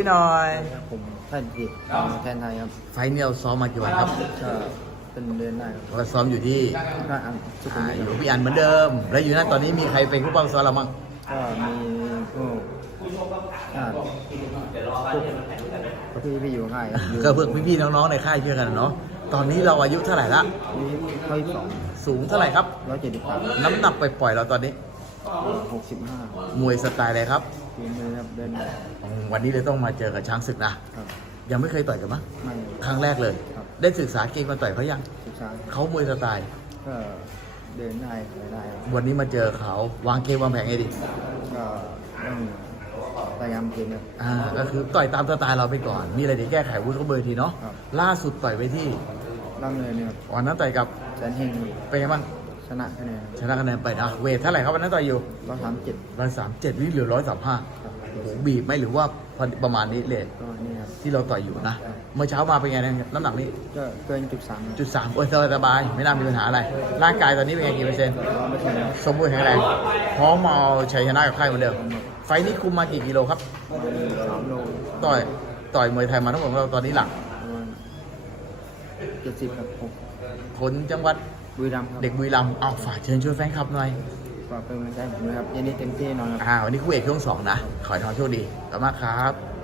พี่หน่อยผมท่านผิดแทนไทยครับไฟล์เนี่ยเราซ้อมมากี่วันครับก็เป็นเดือนได้ครับเราซ้อมอยู่ที่ก็อันสุขุอ่ามวิทอยู่พี่อันเหมือนเดิม แล้วอยู่นั่นตอนนี้มีใครเป็นผู้ป้องซ้อมเราบ้างก็มีผู้อ่าพวกพี่พี่อยู่ค่ายครับอยู่ก็เพื่อนพี่ๆน้องๆในค่ายเชื่อกันเนาะตอนนี้เราอายุเท่าไหร่ละมีร้อยสองสูงเท่าไหร่ครับร้อยเจ็ดสิบสามน้ำหนักไปปล่อยๆเราตอนนี้ หกสิบห้ามวยสไตล์อะไรครับทีมือครับเดินแบบวันนี้เลยต้องมาเจอกับช้างศึกนะครับ ยังไม่เคยต่อยกันมั้งไม่ ครั้งแรกเลย ครับ ได้ศึกษาเกมมาต่อยเขายังศึกษาเขามวยสไตล์ ก็เดินได้ถอยได้ครับวันนี้มาเจอเขาวางเกมวางแผนไงดีก็ต้องพยายามเก่งครับ อ่าก็คือต่อยตามสไตล์เราไปก่อน มีอะไรเดี๋ยวแก้ไขวุฒิเขาเบอร์ทีเนาะครับ ล่าสุดต่อยไปที่ร่างเลยเนี่ยครับวันนั้นต่อยกับแสนเฮงเป็นไงบ้าง ชนะคะแนนชนะคะแนนไปนะเวทเท่าไหร่ครับวันนั้นต่อยอยู่ร้อยสามเจ็ดร้อยสามเจ็ดวิเหลือร้อยสามห้าครับโอ้โหบีบไหมหรือว่าประมาณนี้เลยก็นี่ครับที่เราต่อยอยู่นะ เมื่อเช้ามาเป็นไงเนี่ยน้ำหนักนี้ก็เกินจุดสามจุดสามโอ้ยสบายสบายไม่น่ามีปัญหาอะไร ร่างกายตอนนี้เป็นไงกี่เปอร์เซ็นต์ร้อยเปอร์เซ็นต์ครับสมบูรณ์แข็งแรงพร้อมมาเอาชัยชนะกับค่ายเหมือนเดิมไฟล์นี้คุมมากี่กิโลครับสามโลต่อยต่อยมวยไทยมาทั้งหมดของเราตอนนี้หลักประมาณ เจ็ดสิบครับผมคนจังหวัดบุรีรัมย์ครับเด็กบุรีรัมย์เอาฝากเชิญช่วยแฟนคลับหน่อยฝากเป็นกำลังใจให้ผมด้วยครับเย็นนี้เต็มที่แน่นอนครับอ่าวันนี้คู่เอกช่วงสองนะ ขอให้ทองโชคดีขอบคุณมากครับ